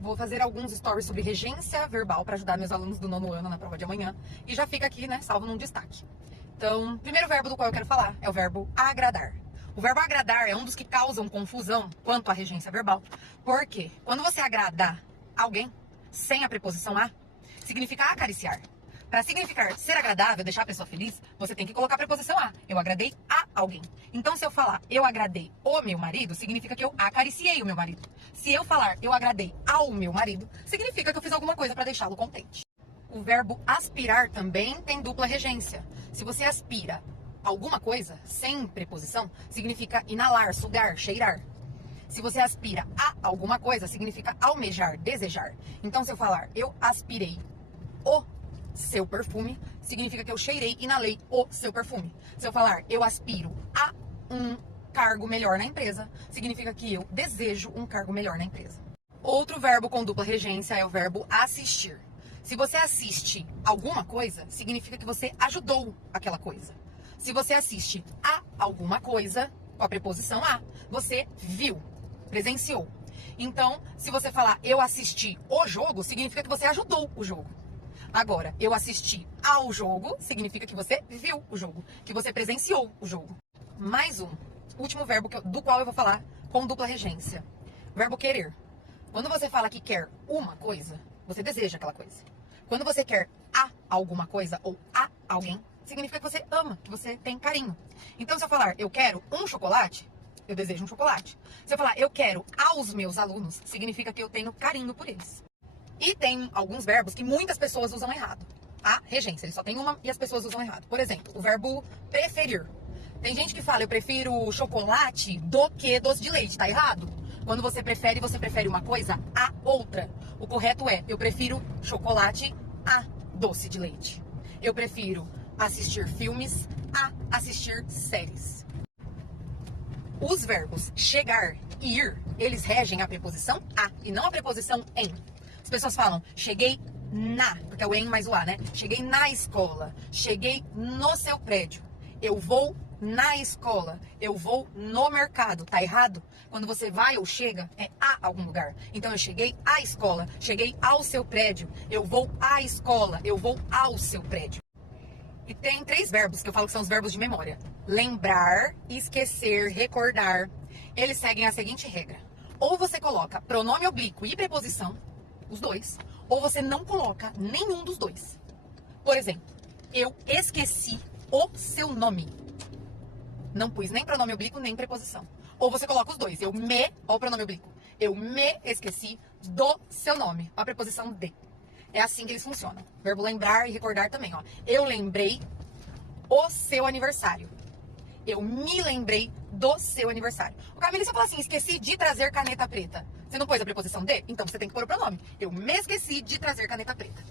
Vou fazer alguns stories sobre regência verbal para ajudar meus alunos do 9º ano na prova de amanhã. E já fica aqui, né, salvo num destaque. Então, o primeiro verbo do qual eu quero falar é o verbo agradar. O verbo agradar é um dos que causam confusão quanto à regência verbal. Porque quando você agradar alguém sem a preposição a, significa acariciar. Para significar ser agradável, deixar a pessoa feliz, você tem que colocar a preposição a. Eu agradei a alguém. Então, se eu falar eu agradei o meu marido, significa que eu acariciei o meu marido. Se eu falar eu agradei ao meu marido, significa que eu fiz alguma coisa para deixá-lo contente. O verbo aspirar também tem dupla regência. Se você aspira alguma coisa sem preposição, significa inalar, sugar, cheirar. Se você aspira a alguma coisa, significa almejar, desejar. Então, se eu falar eu aspirei o seu perfume, significa que eu cheirei, inalei o seu perfume. Se eu falar eu aspiro a um cargo melhor na empresa, significa que eu desejo um cargo melhor na empresa. Outro verbo com dupla regência é o verbo assistir. Se você assiste alguma coisa, significa que você ajudou aquela coisa. Se você assiste a alguma coisa, com a preposição a, você viu, presenciou. Então, se você falar eu assisti o jogo, significa que você ajudou o jogo. Agora, eu assisti ao jogo, significa que você viu o jogo, que você presenciou o jogo. Mais um, último verbo do qual eu vou falar com dupla regência. Verbo querer. Quando você fala que quer uma coisa, você deseja aquela coisa. Quando você quer a alguma coisa ou a alguém, significa que você ama, que você tem carinho. Então, se eu falar eu quero um chocolate, eu desejo um chocolate. Se eu falar eu quero aos meus alunos, significa que eu tenho carinho por eles. E tem alguns verbos que muitas pessoas usam errado. A regência, ele só tem uma e as pessoas usam errado. Por exemplo, o verbo preferir. Tem gente que fala, eu prefiro chocolate do que doce de leite. Tá errado? Quando você prefere uma coisa a outra. O correto é, eu prefiro chocolate a doce de leite. Eu prefiro assistir filmes a assistir séries. Os verbos chegar e ir, eles regem a preposição a e não a preposição em. As pessoas falam, cheguei na, porque é o em mais o a, né? Cheguei na escola, cheguei no seu prédio, eu vou na escola, eu vou no mercado. Tá errado? Quando você vai ou chega, é a algum lugar. Então eu cheguei à escola, cheguei ao seu prédio, eu vou à escola, eu vou ao seu prédio. E tem 3 verbos que eu falo que são os verbos de memória. Lembrar, esquecer, recordar. Eles seguem a seguinte regra. Ou você coloca pronome oblíquo e preposição, os dois, ou você não coloca nenhum dos dois. Por exemplo, eu esqueci o seu nome. Não pus nem pronome oblíquo, nem preposição. Ou você coloca os dois. Olha o pronome oblíquo. Eu me esqueci do seu nome. Olha a preposição de. É assim que eles funcionam. Verbo lembrar e recordar também, ó. Eu lembrei o seu aniversário. Eu me lembrei do seu aniversário. O Camila, se eu falar assim, esqueci de trazer caneta preta. Você não pôs a preposição de? Então você tem que pôr o pronome. Eu me esqueci de trazer caneta preta.